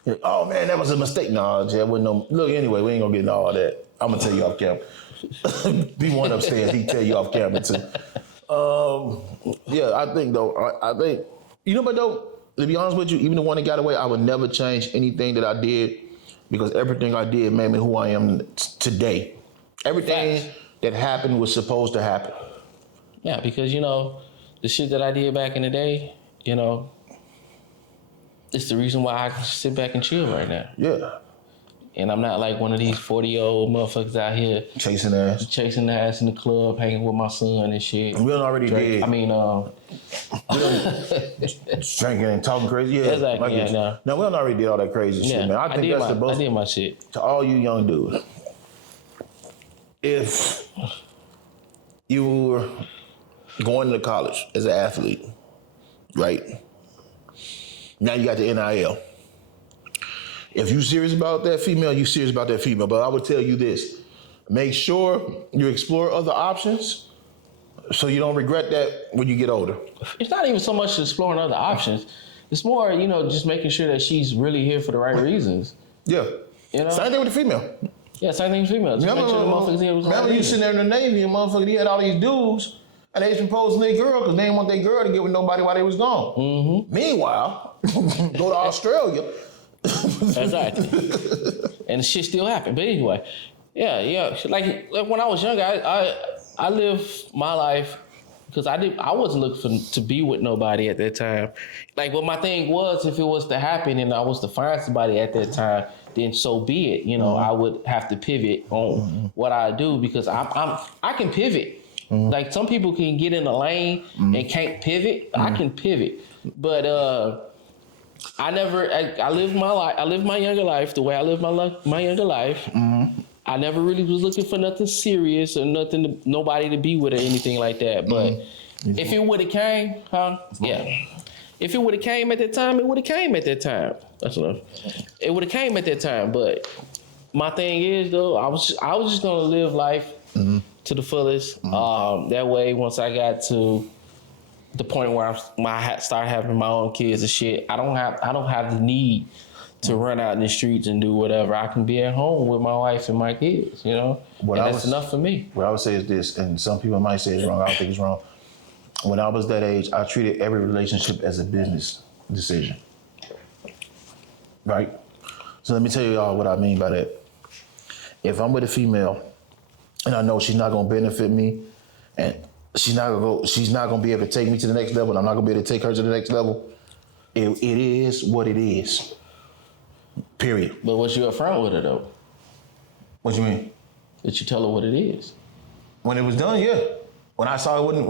like, oh man, that was a mistake. No, Jay, wasn't no. Look, anyway, we ain't gonna get into all that. I'm gonna tell you off camera. B1 upstairs, he tell you off camera too. Yeah, I think though, I think, you know what though, to be honest with you, even the one that got away, I would never change anything that I did because everything I did made me who I am today. Everything that happened was supposed to happen. Yeah, because, you know, the shit that I did back in the day, you know, it's the reason why I can sit back and chill right now. Yeah. And I'm not like one of these 40-year-old motherfuckers out here Chasing ass. chasing the ass in the club, hanging with my son and shit. We done already did. I mean, Drinking and talking crazy. Yeah. Exactly. Yeah, no, we done already did all that crazy shit, man. I think that's the most. I did my shit. To all you young dudes, if you were going to college as an athlete, right? Now you got the NIL. If you serious about that female, you serious about that female. But I would tell you this: make sure you explore other options, so you don't regret that when you get older. It's not even so much exploring other options. It's more, you know, just making sure that she's really here for the right reasons. Yeah. You know? Same thing with the female. Yeah, same thing with females. Just make sure the motherfuckers here was remember you sitting there in the Navy and motherfucker, he had all these dudes and they was proposing their girl because they didn't want their girl to get with nobody while they was gone. Mm-hmm. Meanwhile, go to Australia. Exactly. And the shit still happened. But anyway, yeah. Like when I was younger, I lived my life because I wasn't looking to be with nobody at that time. Like, what my thing was, if it was to happen and I was to find somebody at that time, then so be it. You know, I would have to pivot on what I do because I can pivot. Like, some people can get in a lane and can't pivot. I can pivot, but I lived my life. I lived my younger life the way I lived my younger life. I never really was looking for nothing serious or nobody to be with or anything like that. But if it would have came, yeah. If it would have came at that time, it would have came at that time. That's enough. It would have came at that time. But my thing is, though, I was just gonna live life to the fullest. That way, once I got to the point where I started having my own kids and shit, I don't have the need to run out in the streets and do whatever. I can be at home with my wife and my kids, you know? That's enough for me. What I would say is this, and some people might say it's wrong, I don't think it's wrong. When I was that age, I treated every relationship as a business decision. Right? So let me tell you all what I mean by that. If I'm with a female and I know she's not gonna benefit me and she's not gonna be able to take me to the next level and I'm not gonna be able to take her to the next level, it is what it is. Period. But was you upfront with her though? What you mean? Did you tell her what it is? When it was done, yeah. When I saw it wasn't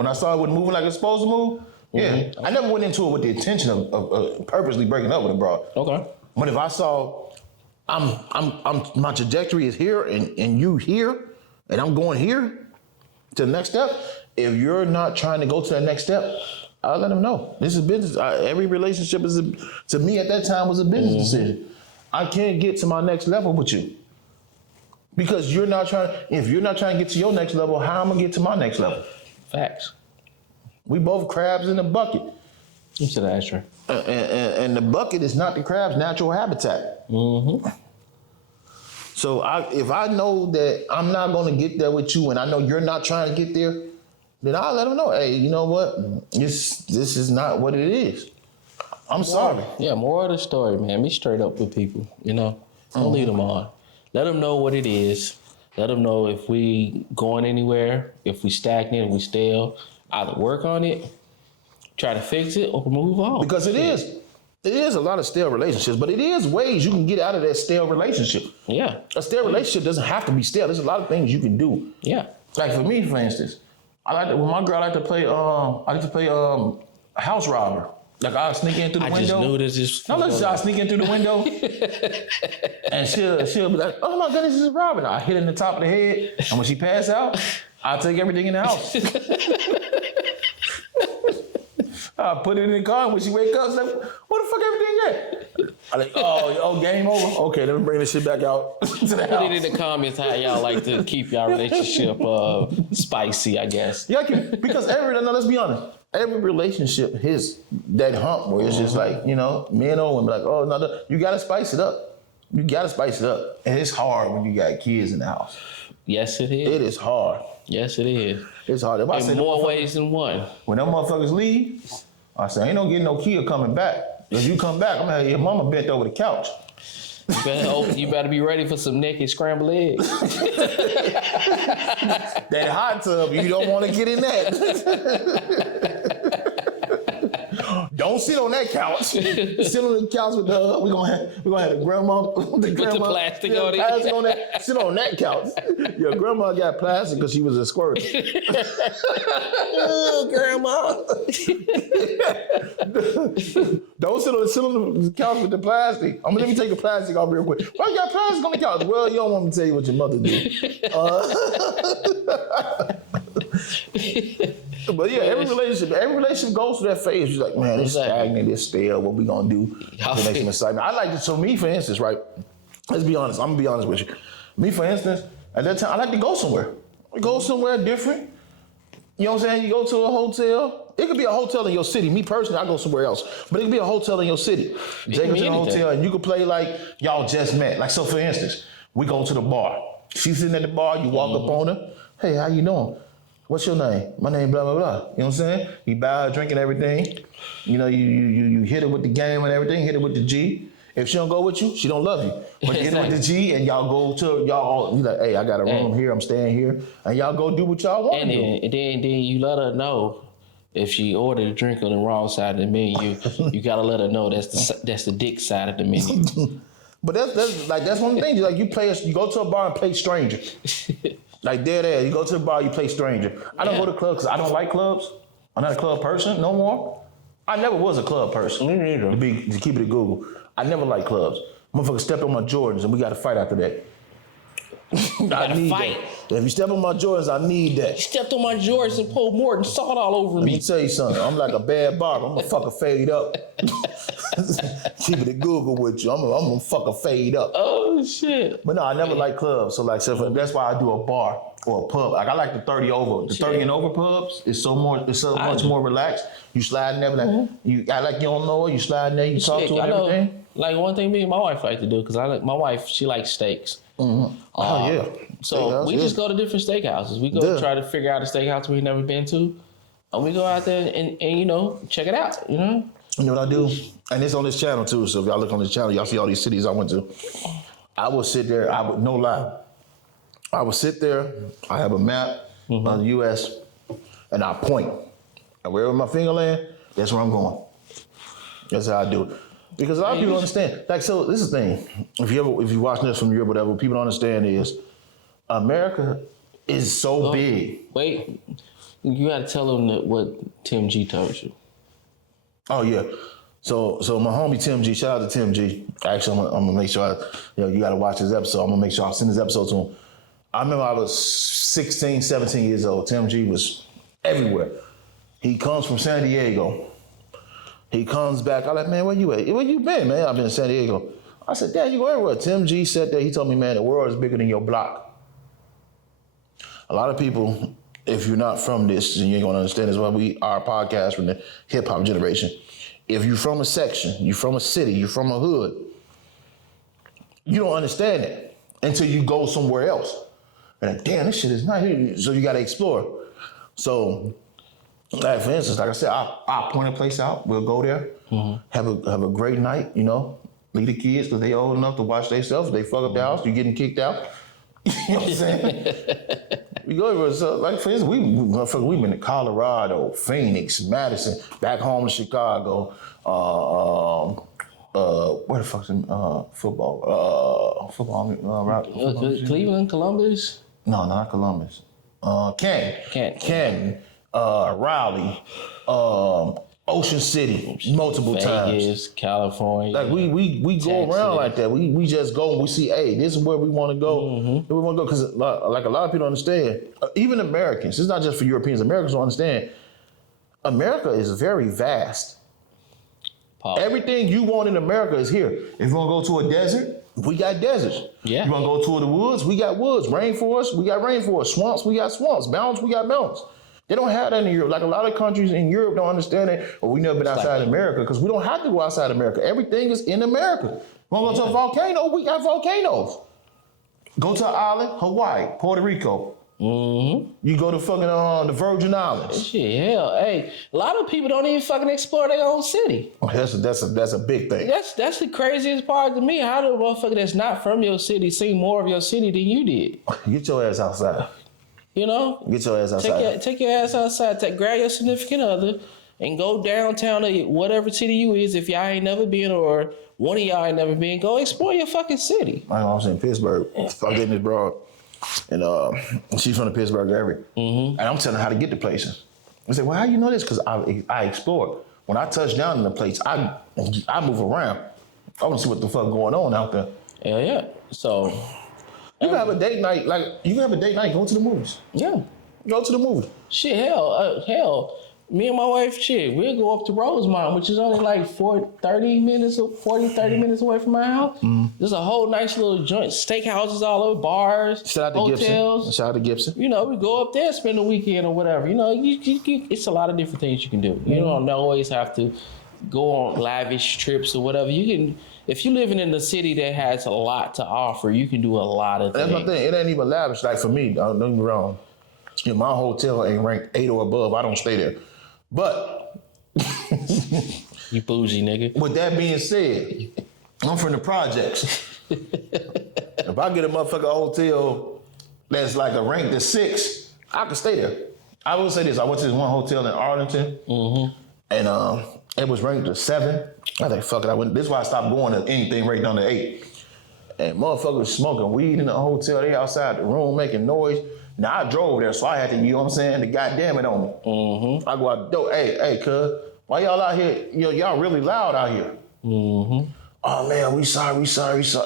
moving like it's supposed to move, yeah. I never went into it with the intention of purposely breaking up with a broad. Okay. But if I saw my trajectory is here and you here and I'm going here to the next step, if you're not trying to go to that next step, I'll let them know. This is business. Every relationship to me at that time was a business decision. I can't get to my next level with you. Because if you're not trying to get to your next level, how am I gonna get to my next level? Facts. We both crabs in the bucket. You said that's true. And the bucket is not the crab's natural habitat. So if I know that I'm not gonna get there with you and I know you're not trying to get there, then I'll let them know, hey, you know what? This is not what it is. I'm sorry. Yeah, more of the story, man. Be straight up with people, you know? Don't lead them on. Let them know what it is. Let them know if we going anywhere, if we stagnant, if we stale. Either work on it, try to fix it, or move on. Because it is a lot of stale relationships, but it is ways you can get out of that stale relationship. Yeah. A stale relationship doesn't have to be stale. There's a lot of things you can do. Yeah. Like for me, for instance, with my girl, I like to play house robber. Like I'll sneak in through the window. I just knew this is. No, listen, I'll sneak in through the window, and she'll be like, "Oh my goodness, this is Robin." I hit her in the top of the head, and when she pass out, I'll take everything in the house. I put it in the car, and when she wake up, she's like, "What the fuck everything at?" I'm like, "Oh, game over. Okay, let me bring this shit back out to the house." Put it in the comments how y'all like to keep y'all relationship spicy, I guess. Yeah, because let's be honest. Every relationship hits that hump where it's just like, men or women, like, oh, no, you gotta spice it up. You gotta spice it up. And it's hard when you got kids in the house. Yes, it is. It is hard. Yes, it is. It's hard. If I say in more ways than one. When them motherfuckers leave, I say, ain't no getting no kid coming back. If you come back, I'm gonna have your mama bent over the couch. You better be ready for some naked scrambled eggs. That hot tub, you don't want to get in that. Don't sit on that couch. Sit on the couch with we're gonna have the grandma with the plastic on it. Plastic on that. Sit on that couch. Your grandma got plastic because she was a squirt. Oh, grandma. Don't sit on the couch with the plastic. Let me take the plastic off real quick. Why you got plastic on the couch? Well, you don't want me to tell you what your mother did. But yeah, every relationship goes through that phase. You're like, man, it's stagnant, it's stale. What we gonna do to make some excitement? I like it. So me, for instance, right? Let's be honest. I'm gonna be honest with you. Me, for instance, at that time, I like to go somewhere. Go somewhere different. You know what I'm saying? You go to a hotel. It could be a hotel in your city. Me personally, I go somewhere else. But it could be a hotel in your city. Take her to the hotel and you could play like y'all just met. Like, so for instance, we go to the bar. She's sitting at the bar. You walk up on her. Hey, how you doing? What's your name? My name, blah, blah, blah. You know what I'm saying? You buy her drink and everything. You hit her with the game and everything, hit her with the G. If she don't go with you, she don't love you. But hit her with the G and y'all go to, you like, hey, I got a room here, I'm staying here. And y'all go do what y'all want to do. And then you let her know if she ordered a drink on the wrong side of the menu, you gotta let her know that's the dick side of the menu. But that's one of the things. Like you go to a bar and play stranger. Like there, you go to the bar, you play stranger. I don't go to clubs because I don't like clubs. I'm not a club person no more. I never was a club person. Me neither. To keep it at Google. I never liked clubs. Motherfucker stepped on my Jordans and we got to fight after that. I need fight. That. If you step on my Jordans, I need that. You stepped on my Jordans and pulled Morton salt all over me. Let me tell you something. I'm like a bad barber. I'm gonna fuck a fade up. Keep it at Google with you. I'm gonna fuck a fade up. Oh shit. But no, I never liked clubs. So that's why I do a bar or a pub. Like I like the 30 over. The 30 and over pubs is so much more relaxed. You slide in there, like you act like you don't know her. You slide in there, you talk to her and everything. Like one thing me and my wife like to do, because my wife, she likes steaks. Mm-hmm. Oh yeah. So we just go to different steakhouses. We go try to figure out a steakhouse we've never been to. And we go out there and check it out, You know what I do? And it's on this channel too. So if y'all look on this channel, y'all see all these cities I went to. I would sit there, no lie. I would sit there, I have a map of the US, and I point. And wherever my finger land, that's where I'm going. That's how I do it. Because a lot of people don't understand. Like, so this is the thing. If you watch this from Europe, whatever, people don't understand is America is so big. Wait, you gotta tell them what Tim G told you. Oh yeah. So my homie Tim G, shout out to Tim G. Actually, I'm gonna make sure you gotta watch this episode. I'm gonna make sure I send this episode to him. I remember I was 16, 17 years old. Tim G was everywhere. He comes from San Diego. He comes back. I'm like, man, where you at? Where you been, man? I've been in San Diego. I said, Dad, you go everywhere. Tim G said that. He told me, man, the world is bigger than your block. A lot of people, if you're not from this, and you ain't gonna understand this, why our podcast from the hip hop generation. If you're from a section, you're from a city, you're from a hood, you don't understand it until you go somewhere else. And like, damn, this shit is not here. So you gotta explore. So, like for instance, like I said, I'll point a place out. We'll go there, have a great night, leave the kids because they old enough to watch themselves. They fuck up the house, you getting kicked out. You know what I'm saying? We go over, so like for instance, we've been to Colorado, Phoenix, Madison, back home to Chicago. Where the fuck's football? Cleveland, Columbus? No, not Columbus. Canton, Raleigh, Ocean City multiple times. Vegas, California. Like we go around like that. We just go and we see, hey, this is where we want to go. Mm-hmm. We want to go because like a lot of people don't understand. Even Americans. It's not just for Europeans. Americans don't understand. America is very vast. Pause. Everything you want in America is here. If you want to go to a desert, we got deserts. Yeah. You want to go to the woods, we got woods. Rainforest, we got rainforest. Swamps, we got swamps. Mountains, we got mountains. They don't have that in Europe. Like a lot of countries in Europe don't understand it, or we never been outside America because we don't have to go outside America. Everything is in America. Want to go to a volcano? We got volcanoes. Go to an island, Hawaii, Puerto Rico. Mm-hmm. You go to fucking the Virgin Islands. Shit, hell, hey, a lot of people don't even fucking explore their own city. That's a big thing. That's the craziest part to me. How do a motherfucker that's not from your city see more of your city than you did? Get your ass outside. You know? Get your ass outside. Take your ass outside. Grab your significant other and go downtown to whatever city you is. If y'all ain't never been or one of y'all ain't never been, go explore your fucking city. I was in Pittsburgh. I'm getting this broad. And she's from the Pittsburgh area. Mm-hmm. And I'm telling her how to get to places. I said, well, how you know this? Because I explored. When I touch down in the place, I move around. I want to see what the fuck going on out there. Hell yeah. So you can have a date night, go to the movies. Yeah. Go to the movies. Shit, hell. Me and my wife, we'll go up to Rosemont, which is only like 30 minutes away from my house. Mm. There's a whole nice little joint, steakhouses all over, bars, Shout out to hotels. Gibson. Shout out to Gibson. You know, we go up there, spend the weekend or whatever. You know, it's a lot of different things you can do. You don't always have to go on lavish trips or whatever. You can, if you're living in a city that has a lot to offer, you can do a lot of things. That's my thing. It ain't even lavish. Like for me, don't get me wrong. My hotel ain't ranked 8 or above. I don't stay there. But you bougie nigga. With that being said, I'm from the projects. If I get a motherfucking hotel that's like a rank to 6, I can stay there. I will say this: I went to this one hotel in Arlington, and it was ranked to 7. I think fuck it. This is why I stopped going to anything ranked under 8. And motherfuckers smoking weed in the hotel. They outside the room making noise. Now, I drove there, so I had to, you know what I'm saying, to goddamn it on me. Mm-hmm. I go out the door, hey, cuz, why y'all out here, y'all really loud out here? Mm-hmm. Oh, man, we sorry.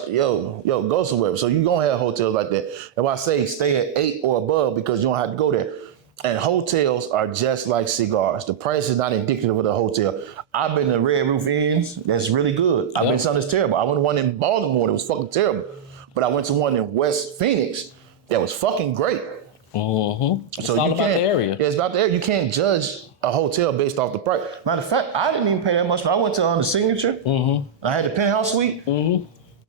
Yo, go somewhere. So you gonna have hotels like that. And I say stay at 8 or above because you don't have to go there. And hotels are just like cigars. The price is not indicative of the hotel. I've been to Red Roof Inns, that's really good. I've been to some that's terrible. I went to one in Baltimore that was fucking terrible. But I went to one in West Phoenix that was fucking great. Mm-hmm. So it's all about the area. Yeah, it's about the area. You can't judge a hotel based off the price. Matter of fact, I didn't even pay that much. But I went to the Signature. Mm-hmm. I had the penthouse suite. Mm-hmm.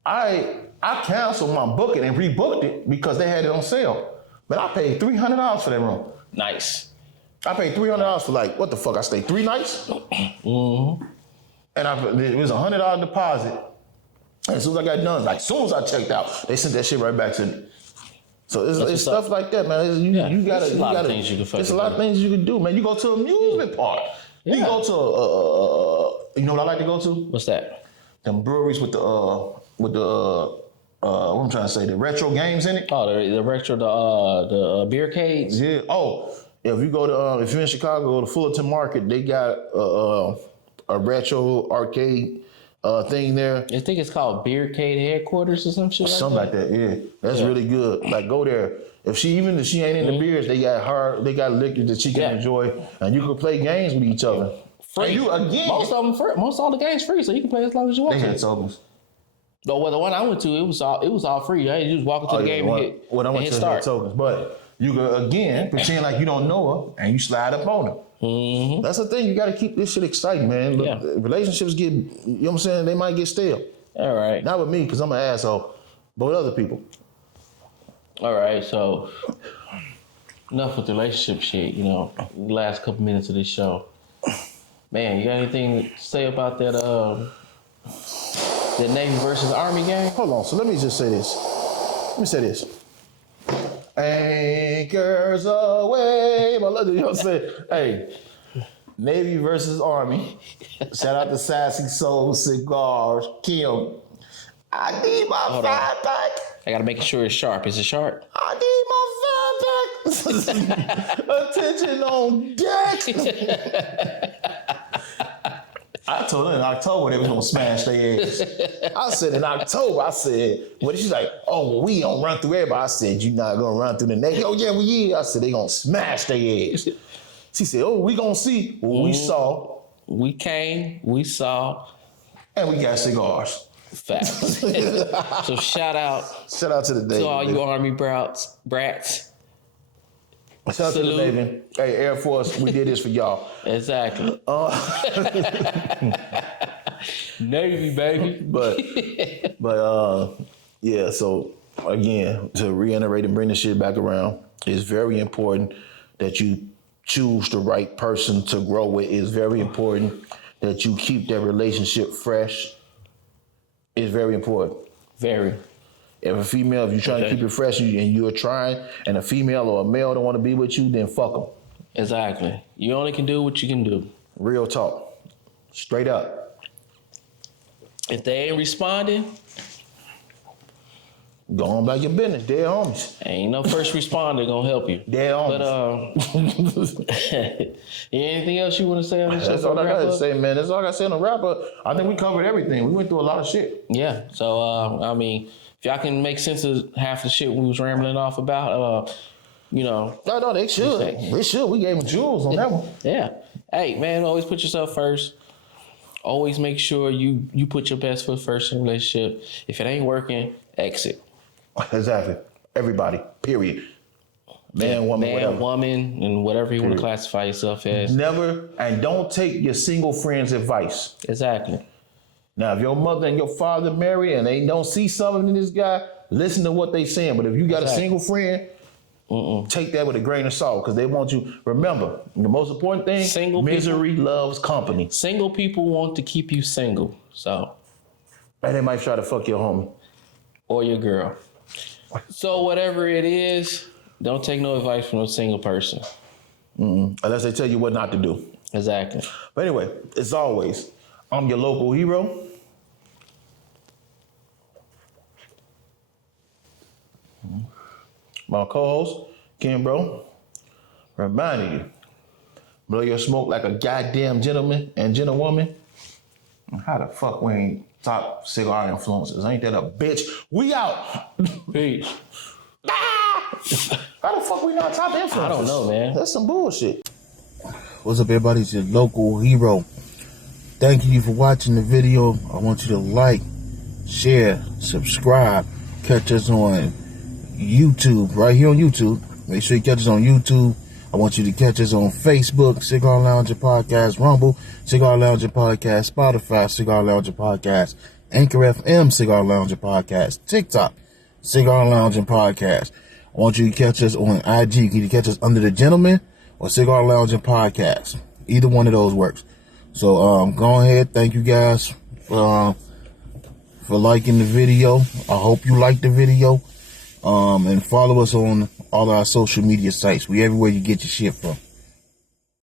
I canceled my booking and rebooked it because they had it on sale. But I paid $300 for that room. Nice. I paid $300 for like, what the fuck? I stayed 3 nights? Mm-hmm. And it was a $100 deposit. And as soon as I got done, like as soon as I checked out, they sent that shit right back to me. So it's stuff like that, man. You gotta. There's a lot of things you can do, man. You go to an amusement park. Yeah. You go to you know what I like to go to? What's that? Them breweries with the what I'm trying to say, the retro games in it. Oh, the retro, the beer cades. Yeah. Oh, if you go to if you're in Chicago, go to Fullerton Market. They got a retro arcade thing there. I think it's called Beercade Headquarters or some shit like that. Something like that, yeah. That's really good. Like go there. If she ain't into beers, they got liquor that she can enjoy, and you can play games with each other. Free. And you again. Most of them free. Most all the games free, so you can play as long as you want. They had tokens. No, well, the one I went to, it was all free. Right? You just walk into the game and hit. When I went to had tokens, but you could again pretend like you don't know her and you slide up on her. Mm-hmm. That's the thing. You got to keep this shit exciting, man. Look, relationships get, you know what I'm saying? They might get stale. All right. Not with me, because I'm an asshole, but with other people. All right. So, enough with relationship shit, last couple minutes of this show. Man, you got anything to say about that, the Navy versus Army game? Hold on. So, let me just say this. Anchors away. You know what I'm saying? Hey, Navy versus Army. Shout out to Sassy Soul Cigars. Kim. I need my 5-pack. I gotta make sure it's sharp. Is it sharp? I need my 5-pack. Attention on deck. I told her in October they was gonna smash their ass. I said in October, well, she's like, oh, well, we don't run through everybody. I said, you not gonna run through the next. Oh, yeah, we is. I said, they gonna smash their ass. She said, oh, we gonna see. Well, we saw. We came, we saw. And we got cigars. Facts. So shout out to the Navy. to all you Army brats. Shout out to the Navy. Hey, Air Force, we did this for y'all. Exactly. Navy, baby. But yeah, so again, to reiterate and bring this shit back around, it's very important that you choose the right person to grow with. It's very important that you keep that relationship fresh. It's very important. Very. If you're trying to keep it fresh and you're trying, and a female or a male don't want to be with you, then fuck them. Exactly. You only can do what you can do. Real talk. Straight up. If they ain't responding, go on about your business. Dead homies. ain't no first responder gonna help you. Dead homies. But anything else you want to say on this? That's all I got to say, man. That's all I got to say on the wrap up. I think we covered everything. We went through a lot of shit. Yeah. So I mean, if y'all can make sense of half the shit we was rambling off about, No, they should. They should. We gave them jewels on that one. Yeah. Hey, man, always put yourself first. Always make sure you put your best foot first in a relationship. If it ain't working, exit. Exactly. Everybody. Period. Man, woman, whatever. Woman, and whatever you want to classify yourself as. Never, and don't take your single friend's advice. Exactly. Now, if your mother and your father marry and they don't see something in this guy, listen to what they saying. But if you got a single friend, take that with a grain of salt, because they want you. Remember, the most important thing: misery loves company. Single people want to keep you single, so. And they might try to fuck your homie or your girl. So whatever it is, don't take no advice from a single person. Unless they tell you what not to do. Exactly. But anyway, as always, I'm your local hero. My co-host, Ken Bro, reminding you, blow your smoke like a goddamn gentleman and gentlewoman. How the fuck we ain't top cigar influencers? Ain't that a bitch? We out. Peace. How the fuck we not top influencers? I don't know, man. That's some bullshit. What's up, everybody? It's your local hero. Thank you for watching the video. I want you to like, share, subscribe. Catch us on YouTube, right here on YouTube. Make sure you catch us on YouTube. I want you to catch us on Facebook, Cigar Lounge Podcast, Rumble, Cigar Lounge Podcast, Spotify, Cigar Lounge Podcast, Anchor FM, Cigar Lounge Podcast, TikTok, Cigar Lounge Podcast. I want you to catch us on IG. You can catch us under The Gentleman or Cigar Lounge Podcast. Either one of those works. So go ahead. Thank you guys for liking the video. I hope you liked the video. And follow us on all our social media sites. We everywhere you get your shit from.